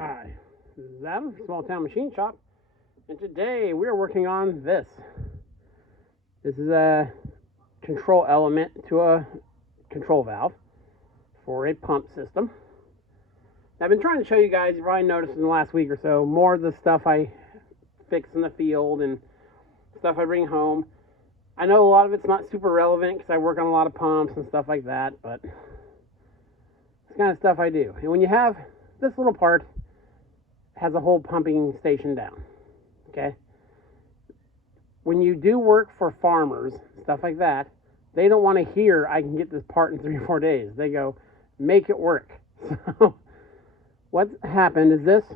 Hi, this is Adam, Small Town Machine Shop, and today we are working on this. This is a control element to a control valve for a pump system. I've been trying to show you guys, you've probably noticed in the last week or so, more of the stuff I fix in the field and stuff I bring home. I know a lot of it's not super relevant because I work on a lot of pumps and stuff like that, but it's the kind of stuff I do. And when you have this little part, has a whole pumping station down, okay? When you do work for farmers, stuff like that, they don't want to hear, I can get this part in 3 or 4 days. They go, make it work. So what's happened is this,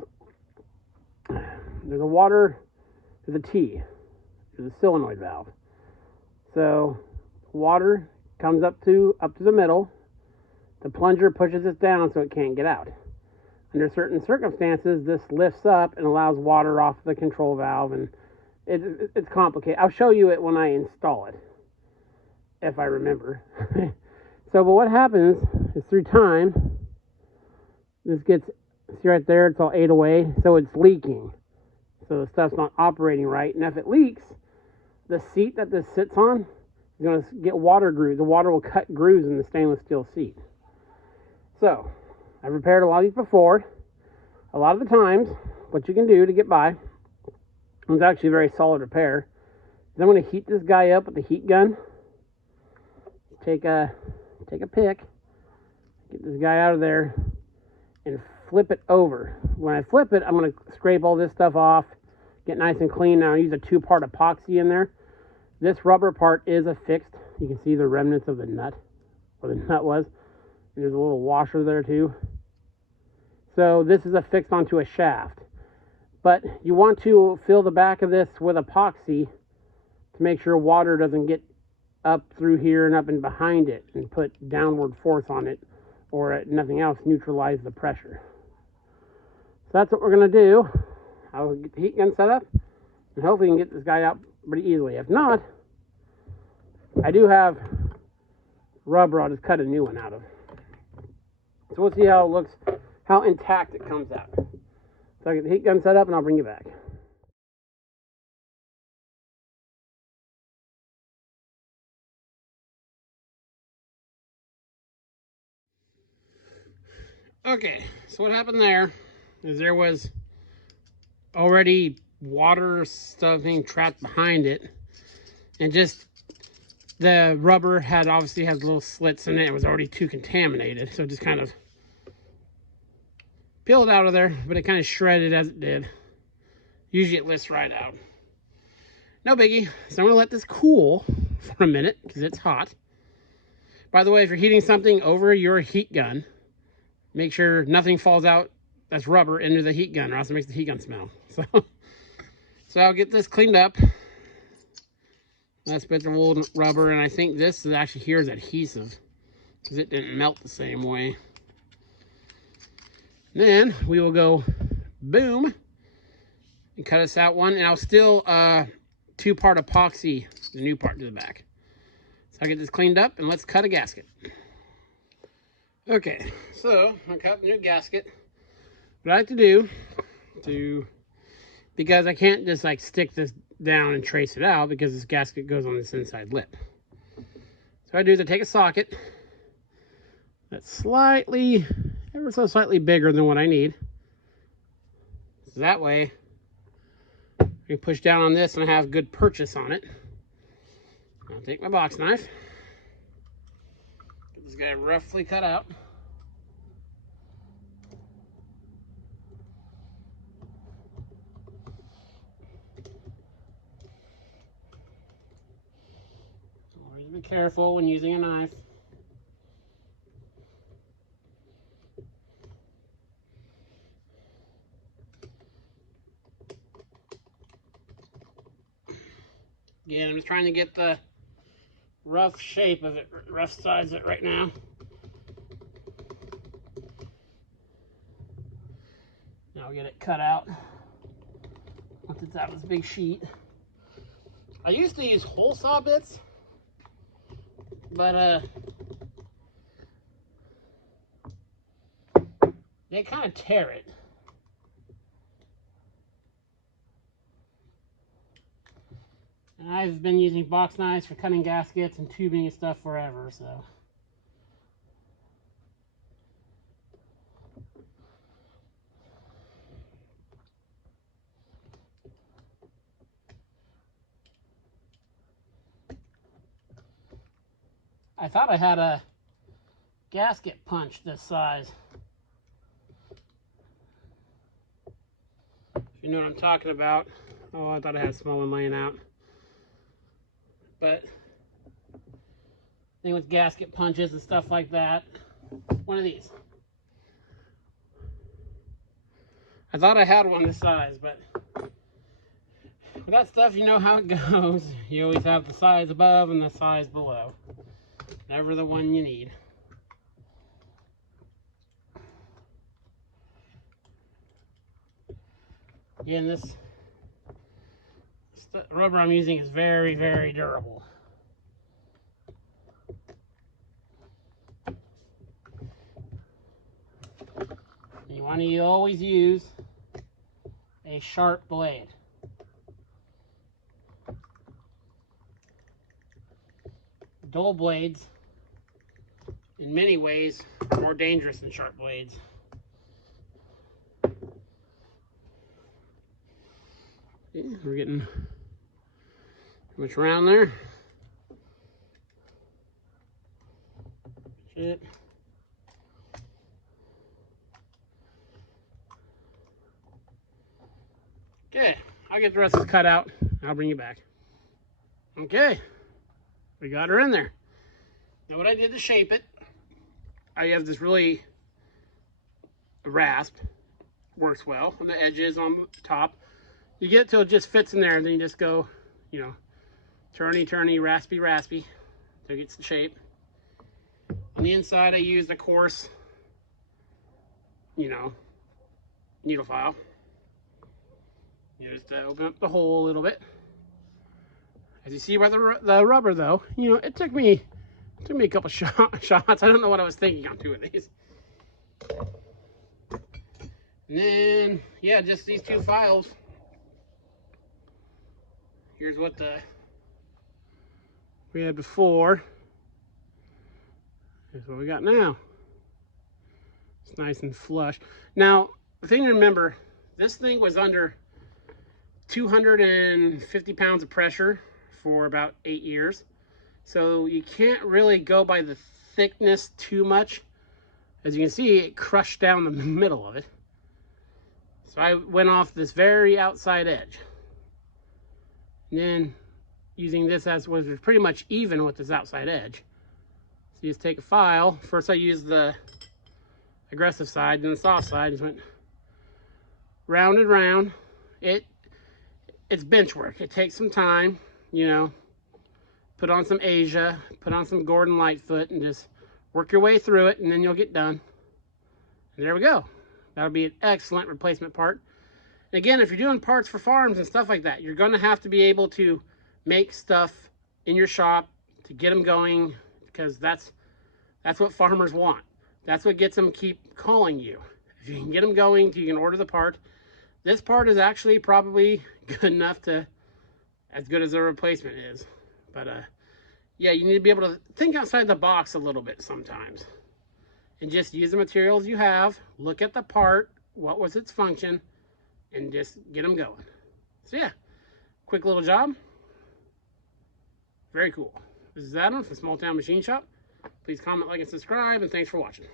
there's a T, there's a solenoid valve. So water comes up to the middle, the plunger pushes it down so it can't get out. Under certain circumstances, this lifts up and allows water off the control valve, and it's complicated. I'll show you it when I install it, if I remember. But what happens is through time, this gets, see right there, it's all ate away, so it's leaking. So the stuff's not operating right, and if it leaks, the seat that this sits on is going to get water grooves. The water will cut grooves in the stainless steel seat. So I've repaired a lot of these before. A lot of the times, what you can do to get by, it's actually a very solid repair, is I'm going to heat this guy up with the heat gun. Take a pick, get this guy out of there, and flip it over. When I flip it, I'm going to scrape all this stuff off, get nice and clean. Now I use a 2-part epoxy in there. This rubber part is affixed. You can see the remnants of the nut, where the nut was. And there's a little washer there too. So this is affixed onto a shaft. But you want to fill the back of this with epoxy to make sure water doesn't get up through here and up and behind it and put downward force on it, or nothing else, neutralize the pressure. So that's what we're going to do. I'll get the heat gun set up, and hopefully we can get this guy out pretty easily. If not, I do have rubber I'll just cut a new one out of. So we'll see how it looks, how intact it comes out. So I get the heat gun set up and I'll bring you back. Okay, so what happened there is there was already water stuff being trapped behind it, and just the rubber obviously has little slits in it. It was already too contaminated, so it just kind of peeled out of there, but it kind of shredded as it did. Usually it lifts right out. No biggie. So I'm going to let this cool for a minute because it's hot. By the way, if you're heating something over your heat gun, make sure nothing falls out that's rubber into the heat gun, or else it makes the heat gun smell. So I'll get this cleaned up. That's bit of old rubber, and I think this is actually here is adhesive because it didn't melt the same way. Then we will go boom and cut us out one, and I'll still 2-part epoxy the new part to the back. So I'll get this cleaned up and let's cut a gasket. Okay, so I cut the new gasket. What I have to do because I can't just like stick this down and trace it out because this gasket goes on this inside lip. So what I do is I take a socket that's ever so slightly bigger than what I need. So that way I can push down on this and I have good purchase on it. I'll take my box knife, get this guy roughly cut out. Always be careful when using a knife. Again, I'm just trying to get the rough shape of it, rough size of it right now. Now I'll get it cut out once it's out of this big sheet. I used to use hole saw bits, but they kind of tear it. And I've been using box knives for cutting gaskets and tubing and stuff forever, so. I thought I had a gasket punch this size. If you know what I'm talking about. Oh, I thought I had a small one laying out. But thing with gasket punches and stuff like that, one of these. I thought I had one this size, but with that stuff, you know how it goes. You always have the size above and the size below. Never the one you need. Again, this rubber I'm using is very, very durable. You want to always use a sharp blade. Dull blades, in many ways, are more dangerous than sharp blades. Yeah, we're getting too much around there. Shit. Okay, I'll get the rest of this cut out. I'll bring you back. Okay, we got her in there. Now what I did to shape it, I have this really rasp. Works well on the edges, on the top. You get it till it just fits in there, and then you just go, you know, turny, raspy, so it gets the shape. On the inside, I used a coarse, you know, needle file. Just to open up the hole a little bit. As you see by the rubber, though, you know, it took me a couple shots. I don't know what I was thinking on two of these. And then, yeah, just these two files. Here's what we had before. Here's what we got now. It's nice and flush. Now, the thing to remember, this thing was under 250 pounds of pressure for about 8 years. So you can't really go by the thickness too much. As you can see, it crushed down the middle of it. So I went off this very outside edge. And then using this as was pretty much even with this outside edge. So you just take a file. First I used the aggressive side, then the soft side. Just went round and round. It's bench work. It takes some time, you know. Put on some Asia, put on some Gordon Lightfoot, and just work your way through it, and then you'll get done. And there we go. That'll be an excellent replacement part. And again, if you're doing parts for farms and stuff like that, you're going to have to be able to make stuff in your shop to get them going, because that's what farmers want. That's what gets them keep calling you. If you can get them going, you can order the part. This part is actually probably good enough to, as good as the replacement is. But yeah, you need to be able to think outside the box a little bit sometimes. And just use the materials you have, look at the part, what was its function, and just get them going. So yeah, quick little job. Very cool. This is Adam from Small Town Machine Shop. Please comment, like, and subscribe, and thanks for watching.